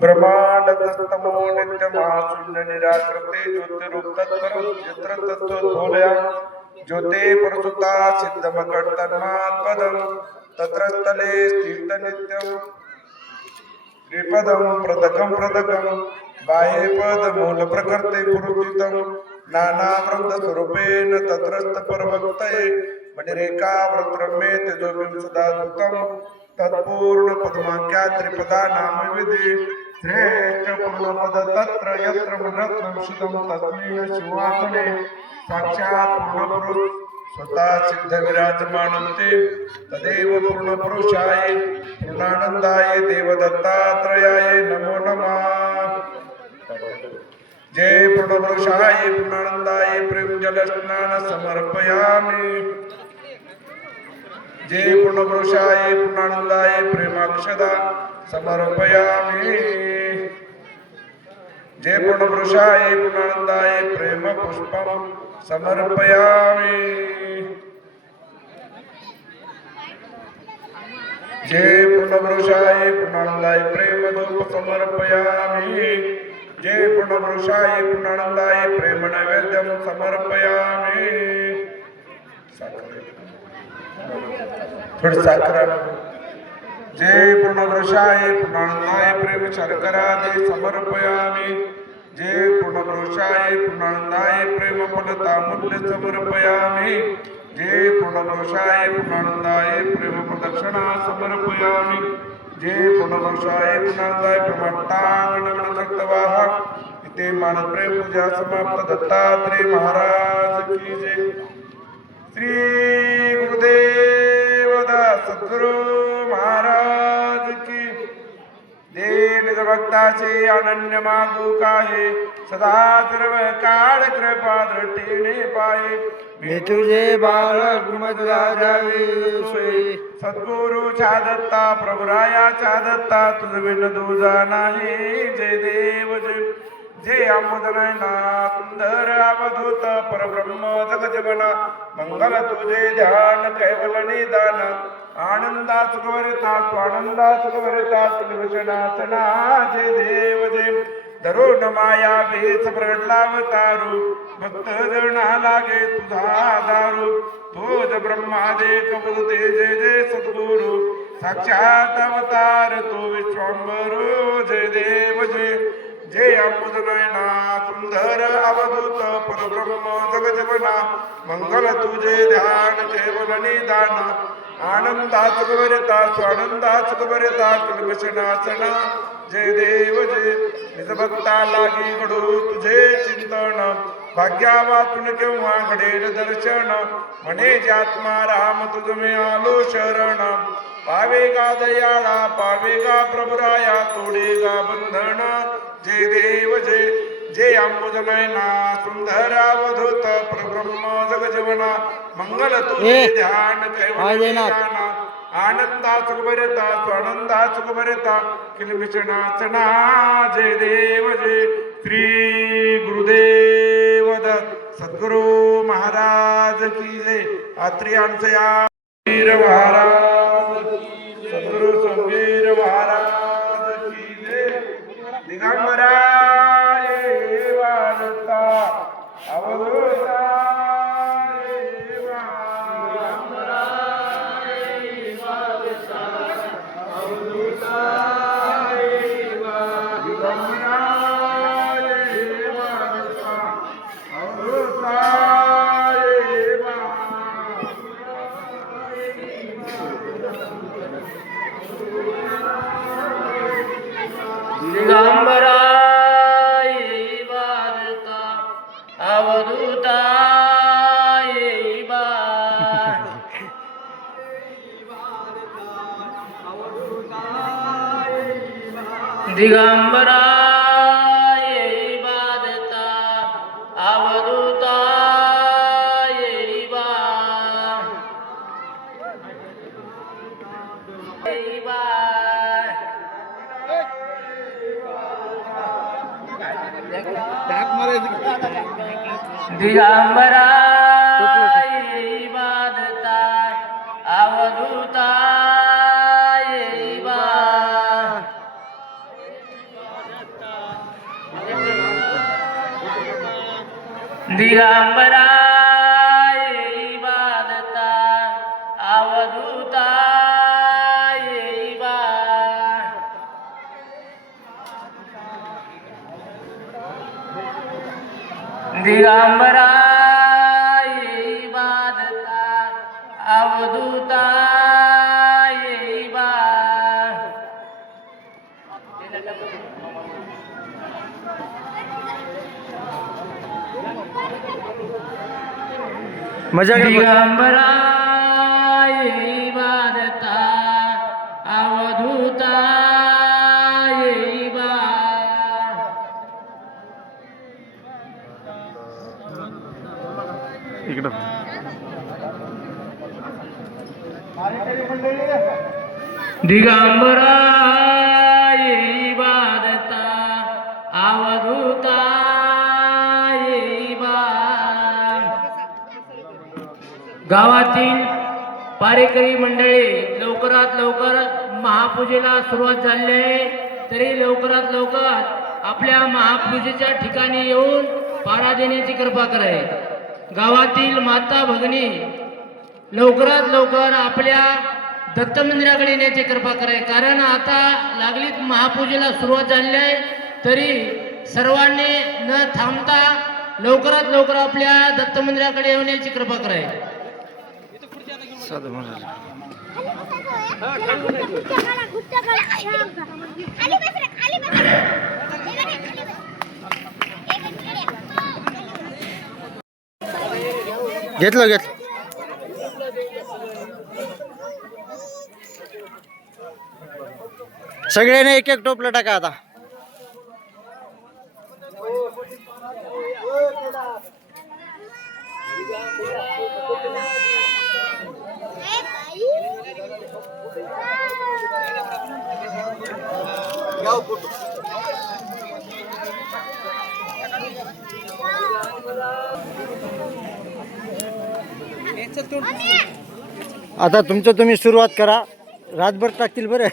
ब्रह्मांडतमो नित्यमाशून्य निराकृते ज्योतिरूप तत्परं यत्र तत्त्व धोलया ज्योते परसुता सिद्धमकर्तन्मात्पदं तत्र स्थले स्थित नित्यं श्रीपदं प्रदकं बाह्यपद मूल प्रकृते पुरुषितं नाना वृंद स्वरूपेण तत्रस्थ परभक्तये मणिरेखा वृत्रमे तेजोबिं सदा दुतं तत्पूर्ण पद्माख्या त्रिपदा नाम विधि श्रेष्ठ पूर्णपद तत्र यत्र रत्नं शुद्धं तस्मिन् शिवासने साक्षात् पूर्णपुरुष स्वतः सिद्ध विराजमानते तदेव पूर्णपुरुषाय पूर्णानंदाय देवदत्तात्रयाय नमो नमः। जय पूर्णपुरुषाय पूर्णानंदाय प्रेम जल स्नान समर्पयामि। जय पूर्णपुरुषाय पूर्णानंदाय प्रेमाक्षदा समर्पयामि। जय पूर्णपुरुषाय पूर्णानंदाय प्रेम पुष्पं समर्पयामि। जय पूर्णपुरुषाय पूर्णानंदाय प्रेम धूप समर्पयामि। जय पूर्णपुरुषाय पूर्णानंदाय प्रेम नैवेद्यं समर्पयामि। थोड़ी साखर। जय पूर्णपुरुषाय पूर्णानंदाय प्रेम शर्करादि समर्पयामि। जय पूर्णपुरुषाय पूर्णानंदाय प्रेम फलतामूल्य समर्पयामि। जय पूर्णपुरुषाय पूर्णानंदाय प्रेम प्रदक्षिणा समर्पयामि। जय पूर्णपुरुषाय पूर्णानंदाय प्रमट्टांगणगणसक्तवाहक इति मानस प्रेम पूजा समाप्त। दत्तात्रेय महाराज की जय। श्री गुरुदेव सद्गुरु महाराज की। दीन भक्ताचे अनन्य मागू काहे सदा सर्व काळ कृपा दृष्टीने पाहे। मी तुझे बालक मत राजावे सद्गुरूच्या दत्ता प्रभुरायाच्या दत्ता तुझ बिन दूजा नाही। जय देव जय। जय अमोदनयना सुंदर अवधूत परब्रह्म जगजीवना मंगल तुझे ध्यान कैवल निदान आनंदा सुखवरता स्वानंदा सुखवरता सुलभनासना। जय देव जय। धरून माया वेच प्रगटलावतारू भक्त जना लागे तुझा दारू तोज ब्रह्मादेक बोलते जय जय सद्गुरु साक्षात अवतार तो विश्वंभरू। जय देव जय। जय अमोदनयना सुंदर अवधूत परब्रह्म जगजीवना मंगल तुझे ध्यान केवल निदान आनंदा सुखवरता स्वानंदा सुखवरता कुलभूषणासना। जय देव जय। निज भक्ता लागी घडू तुझे चिंतन भाग्यावातून केव्हा घडेल दर्शन म्हणे ज्यात्मा राम तुझ मी आलो शरण। पावेगा दयाळा पावेगा प्रभुराया तोडेगा बंधन। जय देव जय। जय अमोदनयना सुंदर अवधूत परब्रह्म जगजीवना मंगल तुझे ध्यान कैवल निदान आनंदा सुखभरता स्वानंदा सुखभरता किलबिषणासना। जय देव जय। श्री गुरुदेव दत्त सद्गुरु महाराज की जय। आत्रियांचे वीर महाराज सद्गुरु संगीर महाराज की जय। दिगंबरा वारता अवधूता अवधूता येई बा दिगंबरा येई बाधता अवधूता येई बा येई बा दिगंबरा येई बाधता अवधूता येई बा दिगंबरा येई बाधता अवधूता येई बा दिगंबरा येई बाधता अवधूता येई बा दिगंबरा येई बाधता अवधूता येई बा दिगंबरा येई बाधता अवधूता येई बा गावातील पारेकरी मंडळी लवकरात लवकर महापूजेला सुरुवात झाली आहे, तरी लवकरात लवकर आपल्या महापूजेच्या ठिकाणी येऊन पारा देण्याची कृपा कराय. गावातील माता भगिनी लवकरात लवकर आपल्या दत्त मंदिराकडे येण्याची कृपा कराय, कारण आता लागलीच महापूजेला सुरुवात झाली आहे, तरी सर्वांनी न थांबता लवकरात लवकर आपल्या दत्त मंदिराकडे येण्याची कृपा कराय. साधू महाराज घेतलं सगळ्यांनी एक एक टोपलं टाका आता. आता तुमचं तुम्ही सुरुवात करा, रातभर टाकतील बरं.